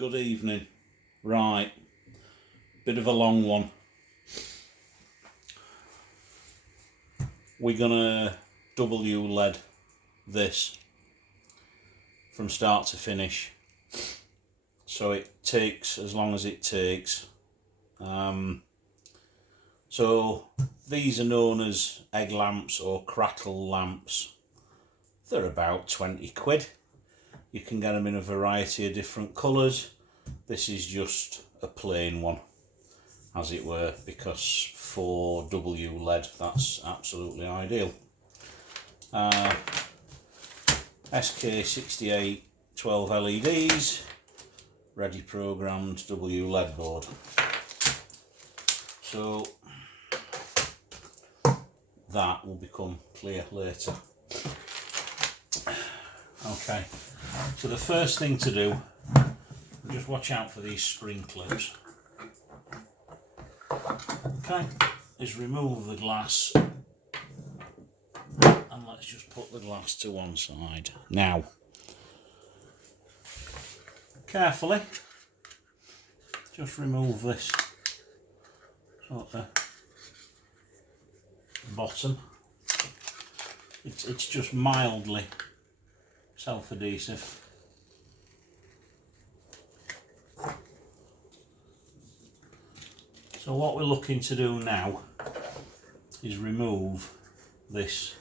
Good evening. Right, bit of a long one. We're gonna WLED this from start to finish, so it takes as long as it takes. So these are known as egg lamps or crackle lamps. They're about 20 quid. You can get them in a variety of different colours. This is just a plain one, as it were, because for WLED that's absolutely ideal. SK68 12 LEDs, ready programmed WLED board. So that will become clear later. Okay, so the first thing to do, just watch out for these spring clips. Okay, is remove the glass, and let's just put the glass to one side. Now, carefully, just remove this sort of bottom. It's just mildly self-adhesive. So what we're looking to do now is remove this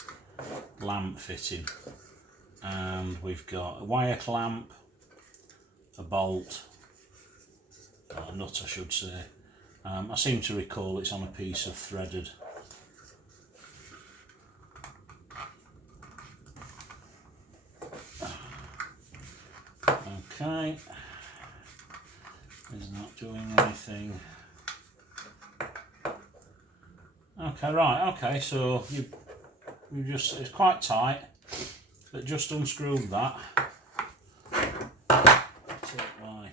lamp fitting, and we've got a wire clamp, a bolt, or a nut I should say. I seem to recall it's on a piece of threaded okay, is not doing anything. Okay, right, okay, so you just, it's quite tight, but just unscrewed that. Take my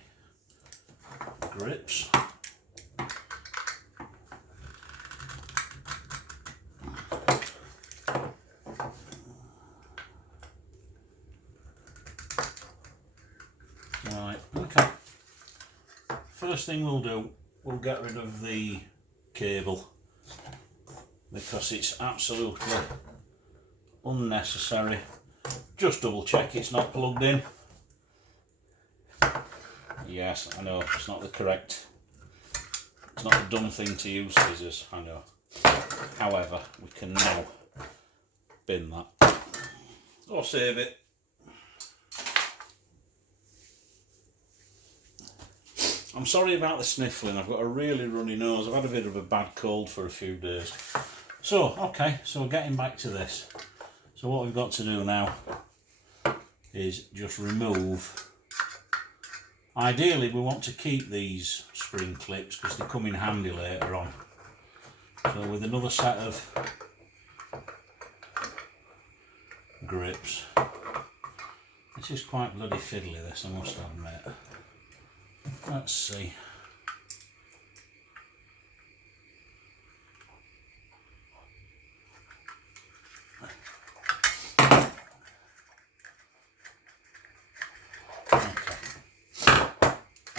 grips. Right, okay. First thing we'll do, we'll get rid of the cable, because it's absolutely unnecessary. Just double check it's not plugged in. Yes, I know, it's not the correct, it's not the dumb thing to use scissors, I know. However, we can now bin that, or save it. I'm sorry about the sniffling, I've got a really runny nose, I've had a bit of a bad cold for a few days. So, okay, so getting back to this. So what we've got to do now is just remove. Ideally we want to keep these spring clips because they come in handy later on. So with another set of grips. This is quite bloody fiddly, this, I must admit. Let's see.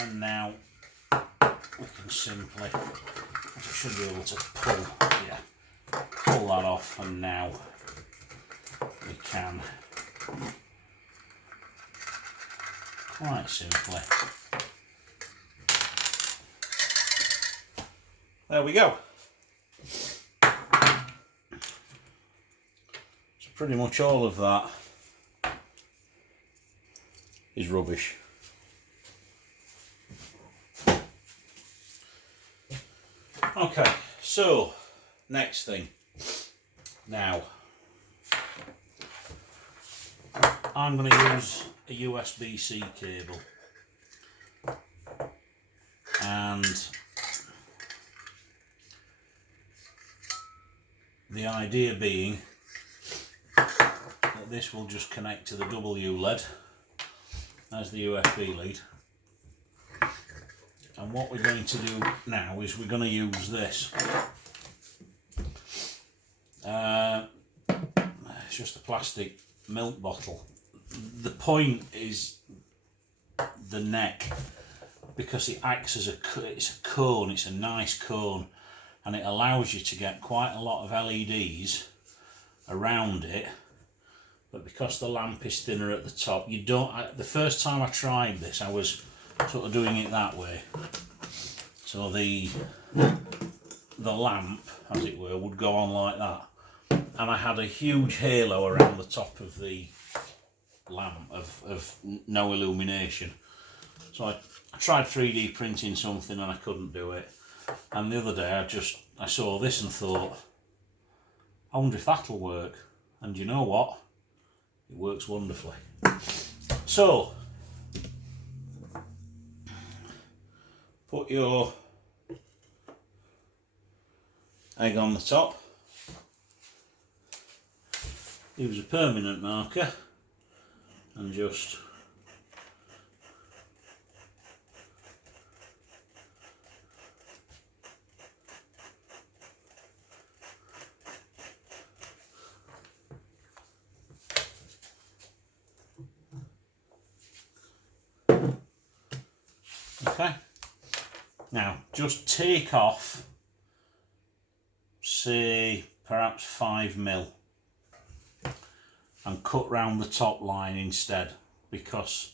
And now we can simply, I should be able to pull that off, and now we can quite simply, there we go. So pretty much all of that is rubbish. Okay, so next thing. Now, I'm going to use a USB-C cable, and the idea being that this will just connect to the WLED as the USB lead. And what we're going to do now is we're going to use this. It's just a plastic milk bottle. The point is the neck because it acts as it's a cone, it's a nice cone, and it allows you to get quite a lot of LEDs around it. But because the lamp is thinner at the top, you don't. The first time I tried this, I was sort of doing it that way. So the lamp, as it were, would go on like that, and I had a huge halo around the top of the lamp of no illumination. So I tried 3D printing something and I couldn't do it. And the other day I saw this and thought, I wonder if that'll work. And you know what? It works wonderfully. So, put your egg on the top. Use a permanent marker and just okay. Now just take off, say perhaps 5mm, and cut round the top line instead, because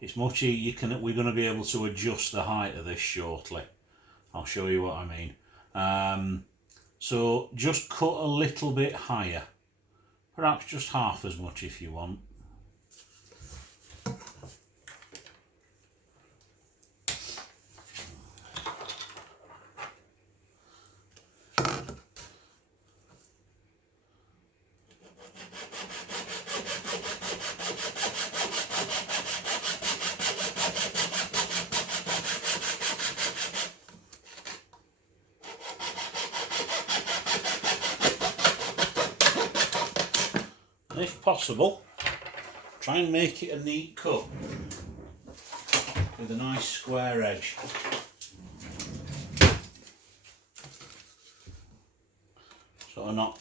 it's much easier. We're going to be able to adjust the height of this shortly. I'll show you what I mean. So just cut a little bit higher, perhaps just half as much if you want. If possible, try and make it a neat cut with a nice square edge. So I'm not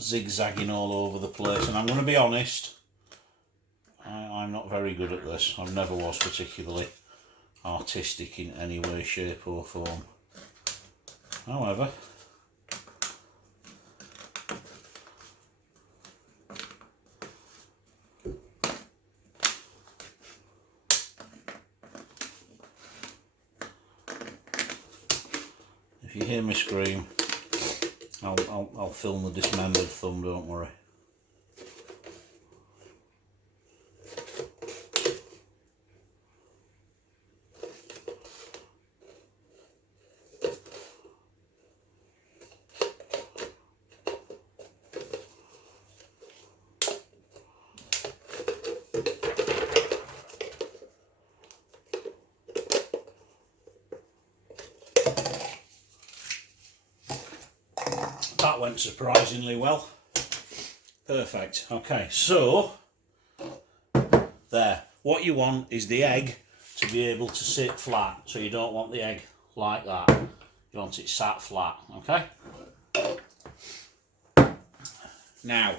zigzagging all over the place. And I'm going to be honest, I'm not very good at this. I never was particularly artistic in any way, shape or form. However, if you hear me scream, I'll film the dismembered thumb, don't worry. That went surprisingly well. Perfect. Okay, so there. What you want is the egg to be able to sit flat. So you don't want the egg like that. You want it sat flat, okay? Now,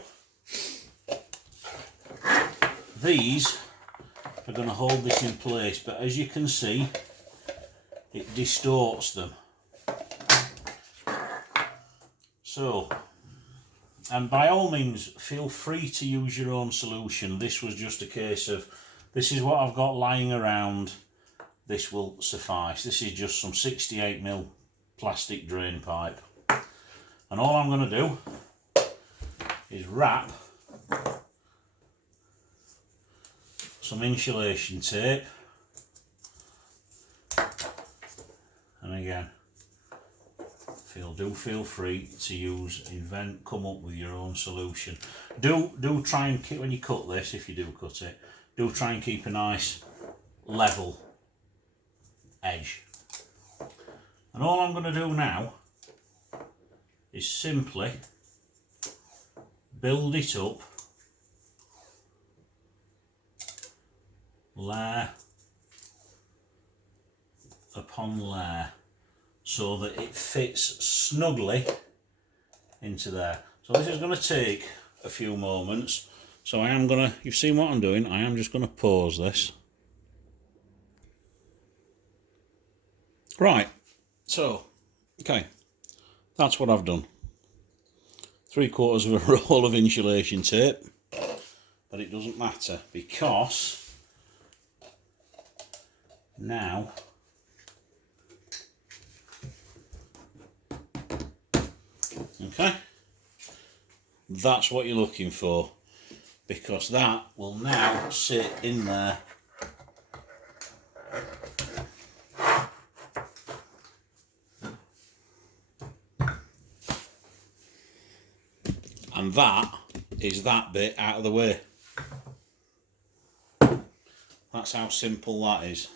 these are going to hold this in place, but as you can see, it distorts them. So, and by all means, feel free to use your own solution. This was just a case of, this is what I've got lying around, this will suffice. This is just some 68mm plastic drain pipe. And all I'm going to do is wrap some insulation tape, and again, feel free to come up with your own solution. Do try and keep, when you cut this, if you do cut it, do try and keep a nice level edge. And all I'm going to do now is simply build it up layer upon layer, so that it fits snugly into there. So this is going to take a few moments. So I am going to, you've seen what I'm doing, I am just going to pause this. Right, so, okay, that's what I've done. 3/4 of a roll of insulation tape, but it doesn't matter because now okay, that's what you're looking for, because that will now sit in there and that is that bit out of the way. That's how simple that is.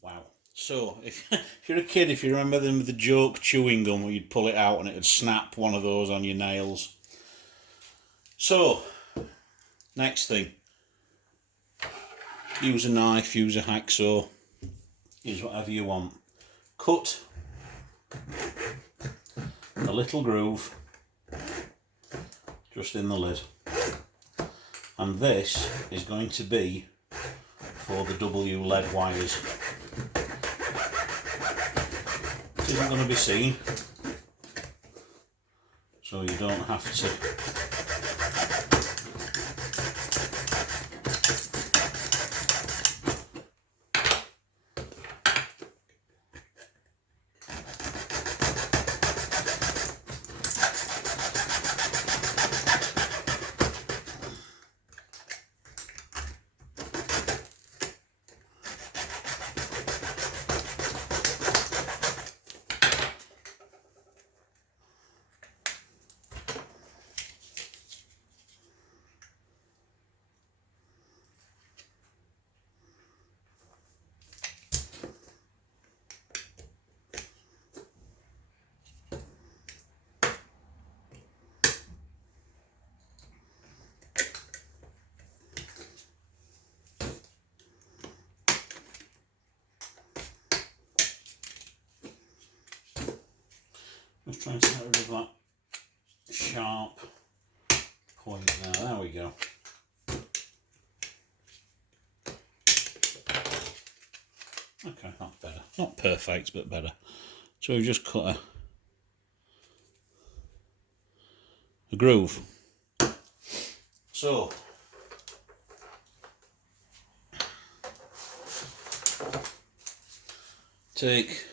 Wow. So if you're a kid, if you remember them with the joke chewing gum where you'd pull it out and it would snap one of those on your nails. So next thing, use a knife, use a hacksaw, use whatever you want. Cut a little groove just in the lid, and this is going to be for the WLED wires. It isn't going to be seen, so you don't have to just trying to get rid of that sharp point there. There we go. Okay, that's better. Not perfect, but better. So we've just cut a groove. So take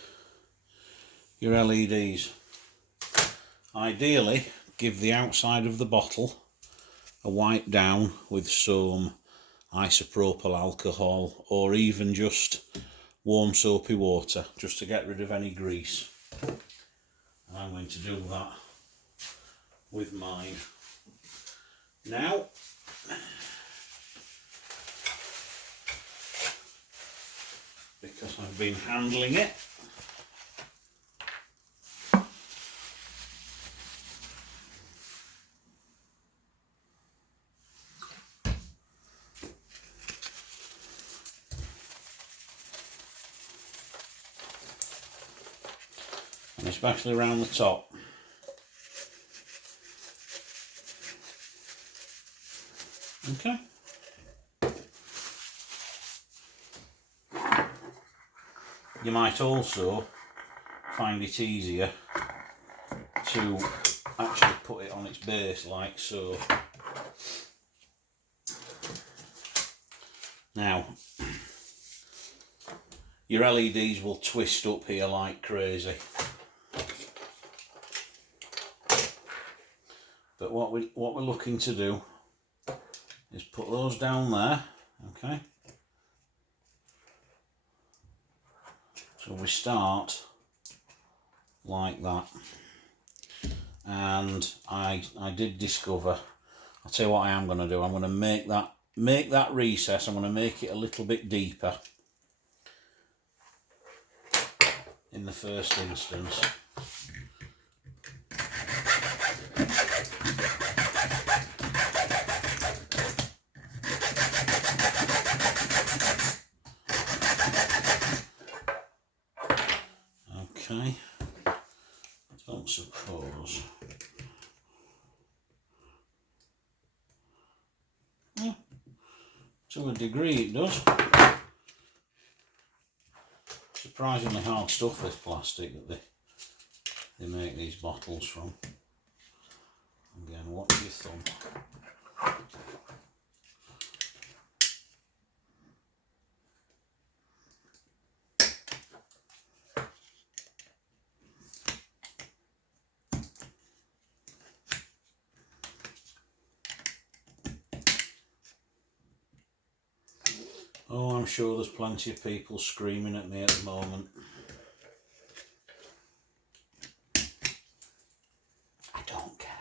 your LEDs. Ideally, give the outside of the bottle a wipe down with some isopropyl alcohol or even just warm soapy water, just to get rid of any grease. And I'm going to do that with mine. Now, because I've been handling it, and especially around the top. Okay. You might also find it easier to actually put it on its base like so. Now, your LEDs will twist up here like crazy. But what we're looking to do is put those down there, okay? So we start like that. And I did discover, I'll tell you what I am going to do. I'm going to make that recess, I'm going to make it a little bit deeper in the first instance. Okay, don't suppose. Yeah, to a degree it does. surprisingly hard stuff, this plastic that they make these bottles from. Again, watch your thumb. Oh, I'm sure there's plenty of people screaming at me at the moment. I don't care.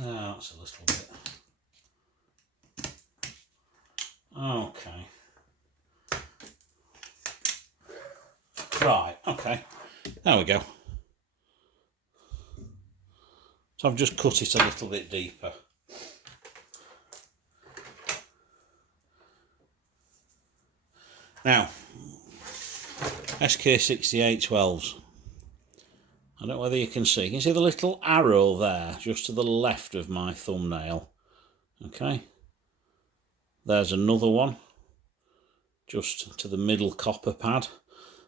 Oh, that's a little bit. Okay. Right, okay. There we go. So I've just cut it a little bit deeper. Now, SK6812s. I don't know whether you can see. You can see the little arrow there, just to the left of my thumbnail. Okay. There's another one, just to the middle copper pad.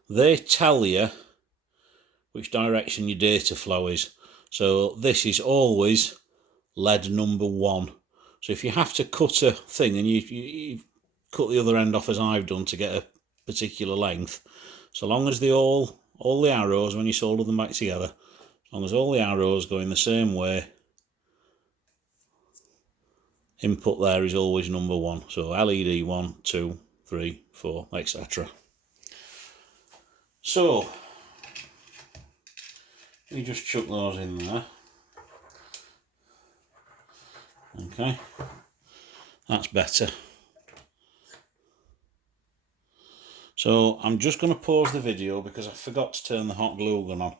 They tell you which direction your data flow is. So this is always lead number 1. So if you have to cut a thing and you cut the other end off as I've done to get a particular length, so long as all the arrows, when you solder them back together, as long as all the arrows go in the same way, input there is always number 1. So LED 1, 2, 3, 4, etc. So you just chuck those in there. Okay, that's better. So I'm just going to pause the video because I forgot to turn the hot glue gun on,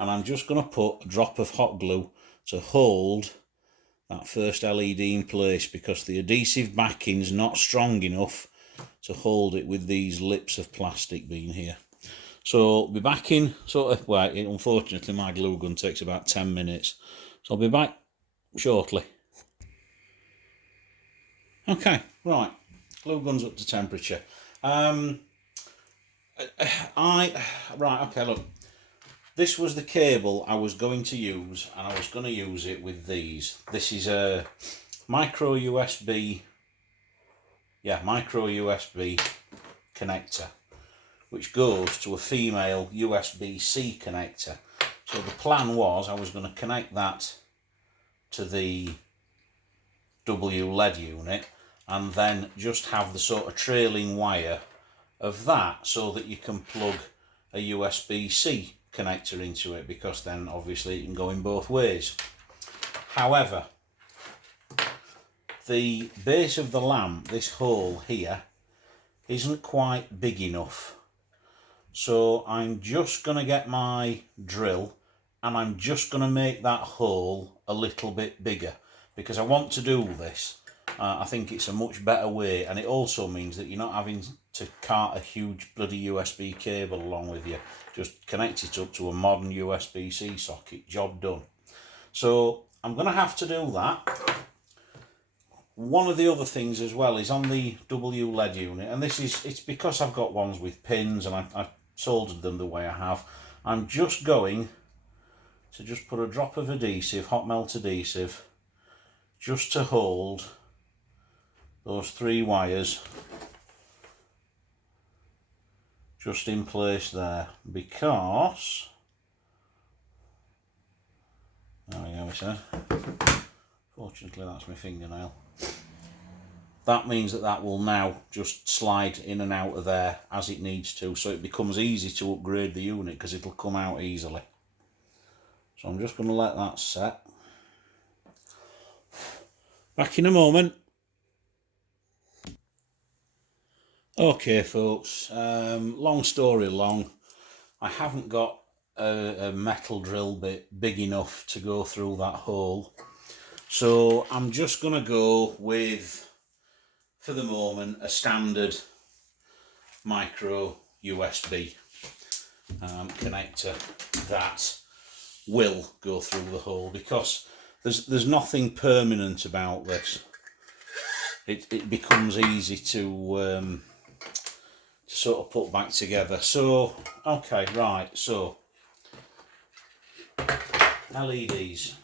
and I'm just going to put a drop of hot glue to hold that first LED in place, because the adhesive backing's not strong enough to hold it with these lips of plastic being here. So I'll be back in well, unfortunately my glue gun takes about 10 minutes, so I'll be back shortly. Okay, right, glue gun's up to temperature. Right, okay, look, this was the cable I was going to use, and I was going to use it with these. This is a micro USB connector, which goes to a female USB-C connector. So the plan was I was going to connect that to the WLED unit, and then just have the sort of trailing wire of that so that you can plug a USB-C connector into it, because then obviously it can go in both ways. However, the base of the lamp, this hole here, isn't quite big enough. So I'm just going to get my drill and I'm just going to make that hole a little bit bigger, because I want to do this. I think it's a much better way, and it also means that you're not having to cart a huge bloody USB cable along with you. Just connect it up to a modern USB-C socket, job done. So I'm going to have to do that. One of the other things as well is on the WLED unit, and it's because I've got ones with pins and I've soldered them the way I have. I'm just going to just put a drop of adhesive, hot melt adhesive, just to hold those 3 wires just in place there, because there we go, we said. Fortunately that's my fingernail. That means that will now just slide in and out of there as it needs to, so it becomes easy to upgrade the unit because it'll come out easily. So I'm just going to let that set. Back in a moment. Okay folks, long story long, I haven't got a metal drill bit big enough to go through that hole, so I'm just going to go with, for the moment, a standard micro USB connector that will go through the hole, because there's nothing permanent about this. It becomes easy to sort of put back together. So okay, right, so LEDs.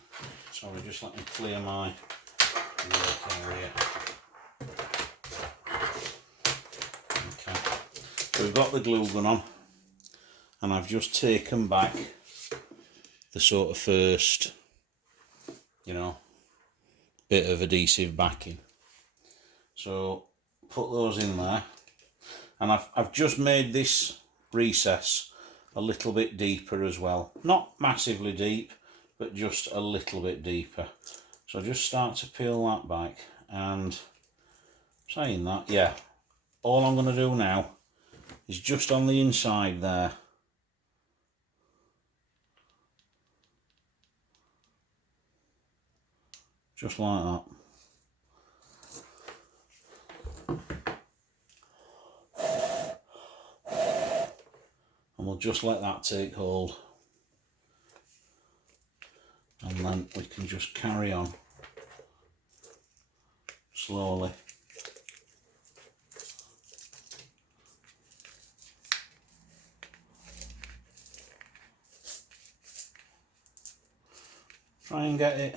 Sorry, just let me clear my work area. Okay, so we've got the glue gun on, and I've just taken back the sort of first, you know, bit of adhesive backing. So put those in there, and I've just made this recess a little bit deeper as well. Not massively deep, but just a little bit deeper. So just start to peel that back, and saying that, yeah, all I'm going to do now is just on the inside there. Just like that. And we'll just let that take hold. And then we can just carry on slowly. Try and get it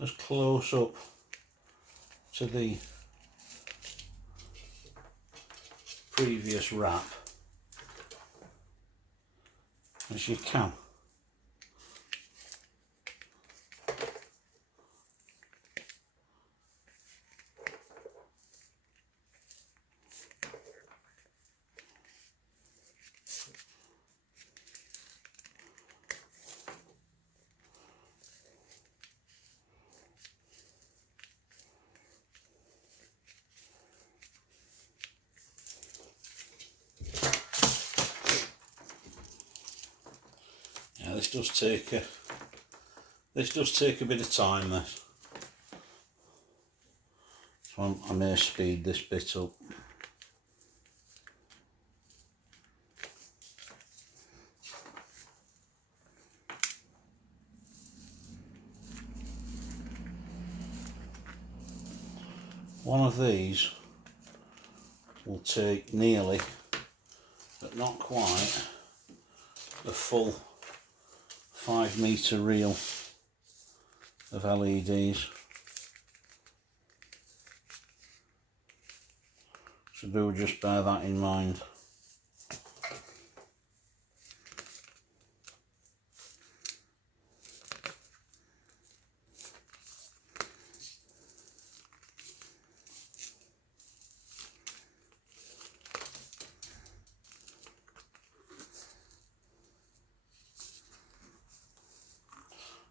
as close up to the previous wrap as you can. Yeah, this does take a bit of time, this. So I may speed this bit up. One of these will take nearly, but not quite, the full 5 metre reel of LEDs. So do just bear that in mind.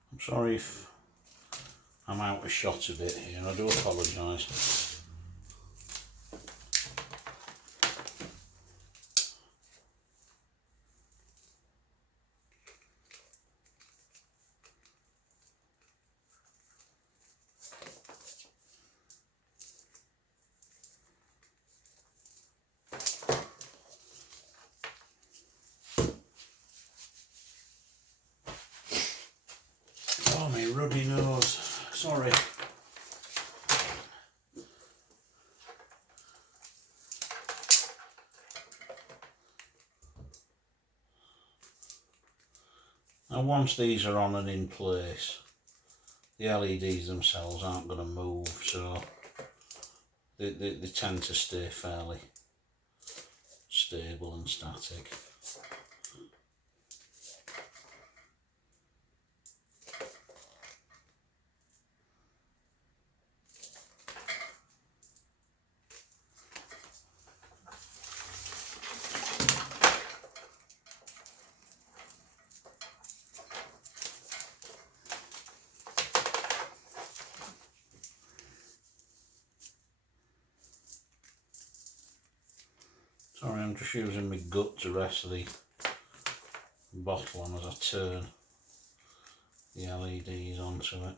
I'm sorry if I'm out of shot a bit here, I do apologise. Oh, my ruddy nose, sorry. Now once these are on and in place, the LEDs themselves aren't going to move, so they tend to stay fairly stable and static. Sorry, I'm just using my gut to rest the bottle on as I turn the LEDs onto it.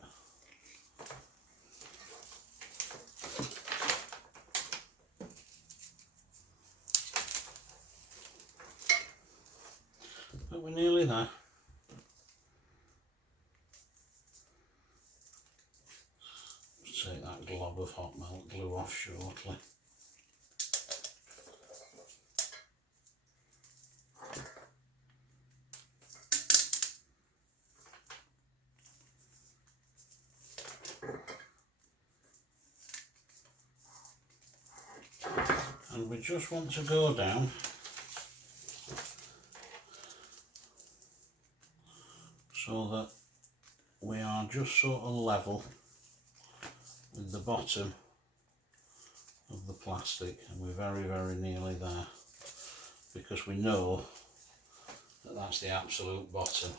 But we're nearly there. glob of hot melt glue off shortly. And we just want to go down so that we are just sort of level with the bottom of the plastic, and we're very, very nearly there, because we know that that's the absolute bottom.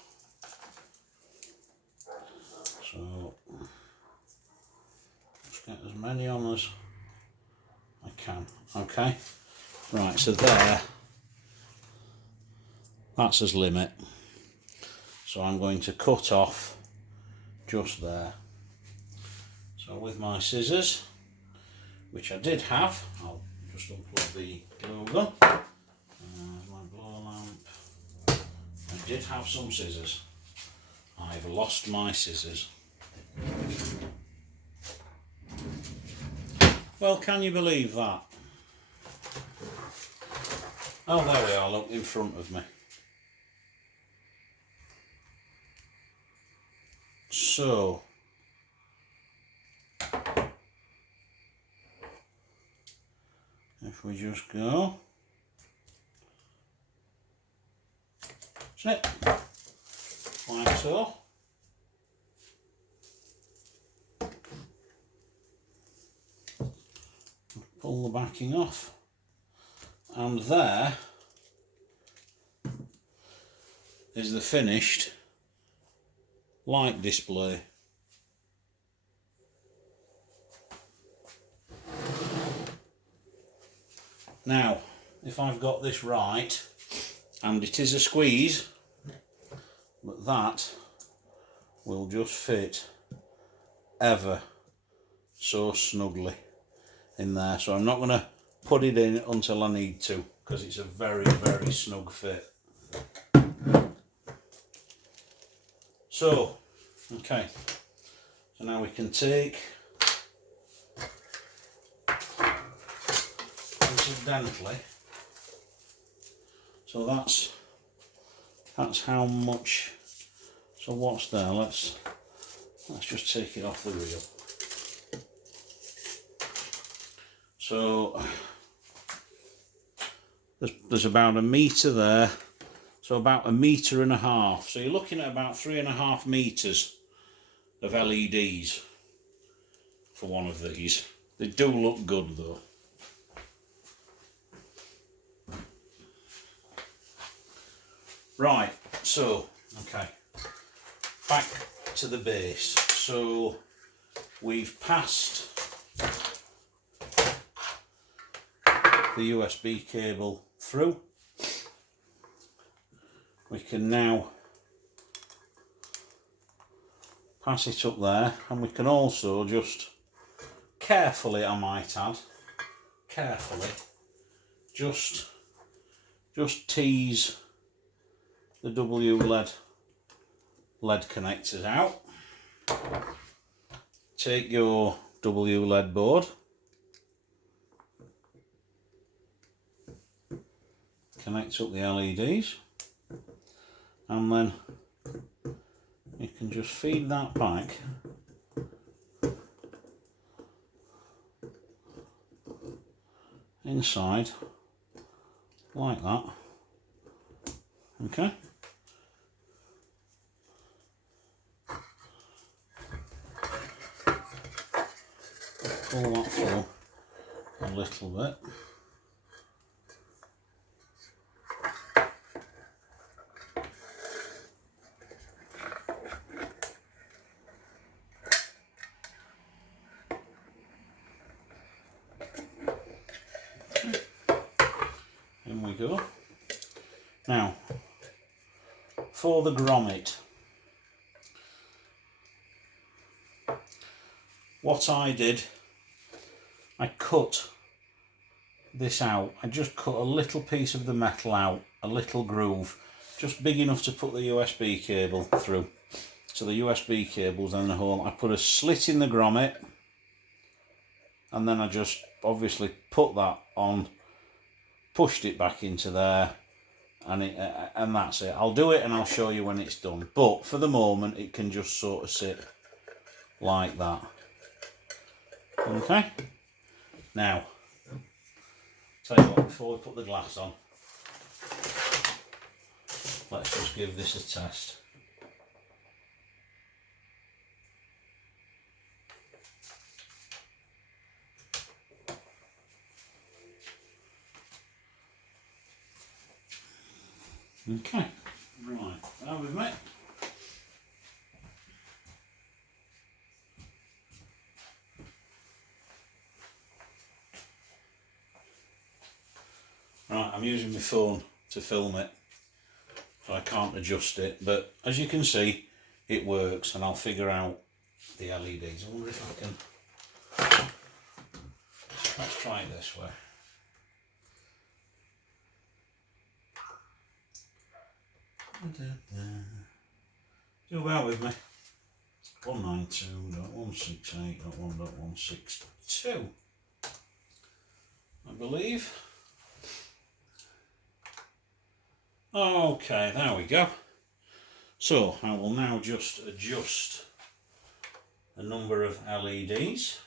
So just get as many on as I can. Okay, right, so there, that's as limit. So I'm going to cut off just there. So with my scissors, which I did have, I'll just unplug the glue gun. There's my blow lamp. I did have some scissors. I've lost my scissors. Well, can you believe that? Oh, there we are, look, in front of me. So, if we just go, snip, like so. Pull the backing off, and there is the finished light display. Now, if I've got this right, and it is a squeeze, but that will just fit ever so snugly in there. So I'm not going to put it in until I need to, because it's a very, very snug fit. So, okay, so now we can take, incidentally, so that's how much, so what's there, let's just take it off the reel. So there's about a metre there, so about 1.5 meters. So you're looking at about 3.5 meters of LEDs for one of these. They do look good though. Right, so, okay, back to the base. So we've passed the USB cable through. We can now pass it up there, and we can also just carefully, I might add, carefully just tease the WLED connectors out. Take your WLED board, connect up the LEDs, and then you can just feed that back inside like that. Okay. Pull that through a little bit. In we go. Now, for the grommet, what I did, I cut this out. I just cut a little piece of the metal out, a little groove, just big enough to put the USB cable through. So the USB cable's in the hole. I put a slit in the grommet, and then I just obviously put that on, pushed it back into there, and that's it. I'll do it and I'll show you when it's done, but for the moment it can just sort of sit like that. Okay, now tell you what, before we put the glass on, let's just give this a test. Okay, right, now with me. Right, I'm using my phone to film it, so I can't adjust it, but as you can see, it works, and I'll figure out the LEDs. I wonder if I can. Let's try it this way. Do bear with me. 192.168.1.162, I believe. Okay, there we go. So I will now just adjust the number of LEDs.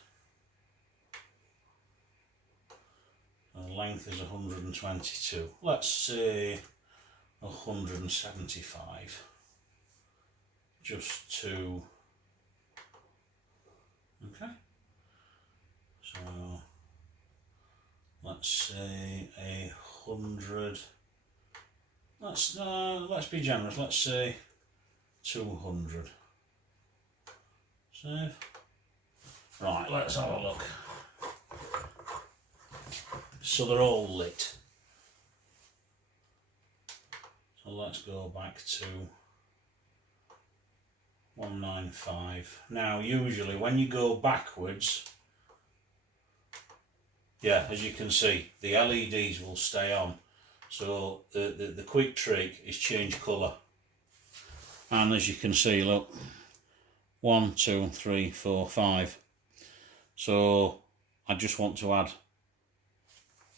The length is 122. Let's say 175. Just to, okay. So let's say 100. Let's be generous. Let's say 200. Save. Right, let's have a look. So they're all lit. So let's go back to 195. Now, usually when you go backwards, yeah, as you can see, the LEDs will stay on. So the quick trick is change colour. And as you can see, look, 1, 2, 3, 4, 5. So I just want to add,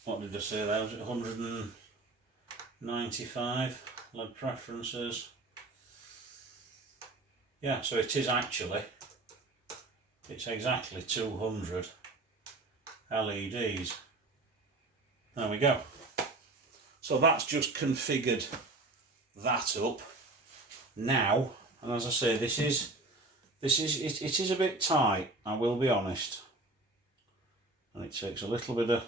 what did I say there? Was it 195 LED preferences? Yeah, so it is actually, it's exactly 200 LEDs. There we go. So that's just configured that up now, and as I say, it is a bit tight, I will be honest, and it takes a little bit of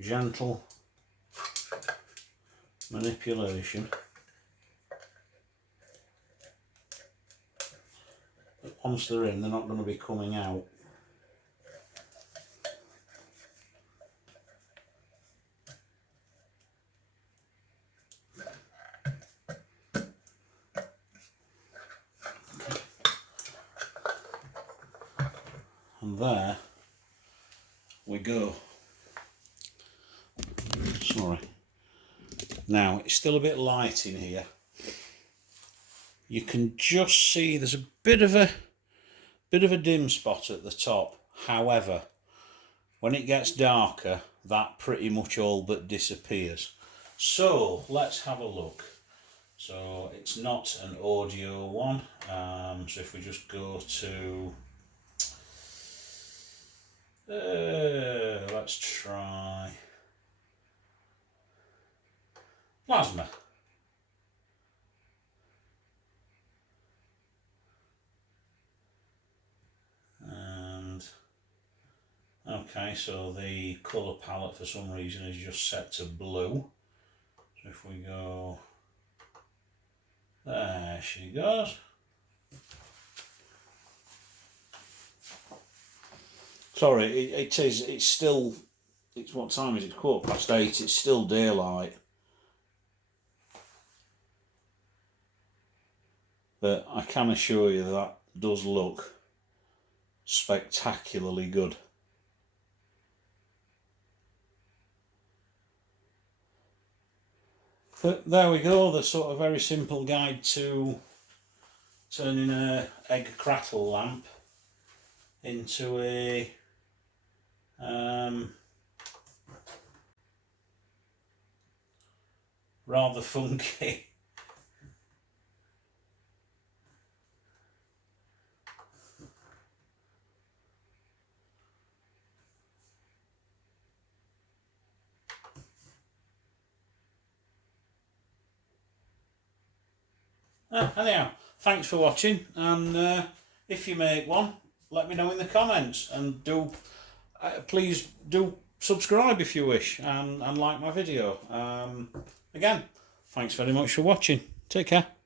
gentle manipulation. But once they're in, they're not going to be coming out. And there we go. Sorry. Now it's still a bit light in here. You can just see there's a bit of a dim spot at the top. However, when it gets darker, that pretty much all but disappears. So let's have a look. So it's not an audio one. So if we just go to let's try plasma. And okay, so the colour palette for some reason is just set to blue. So if we go, there she goes. Sorry, it's still, it's what time is it? It's 8:15, it's still daylight. But I can assure you that does look spectacularly good. But there we go, the sort of very simple guide to turning a egg crackle lamp into a rather funky anyhow, thanks for watching, and if you make one, let me know in the comments, and do please do subscribe if you wish, and like my video. Again, thanks very much for watching. Take care.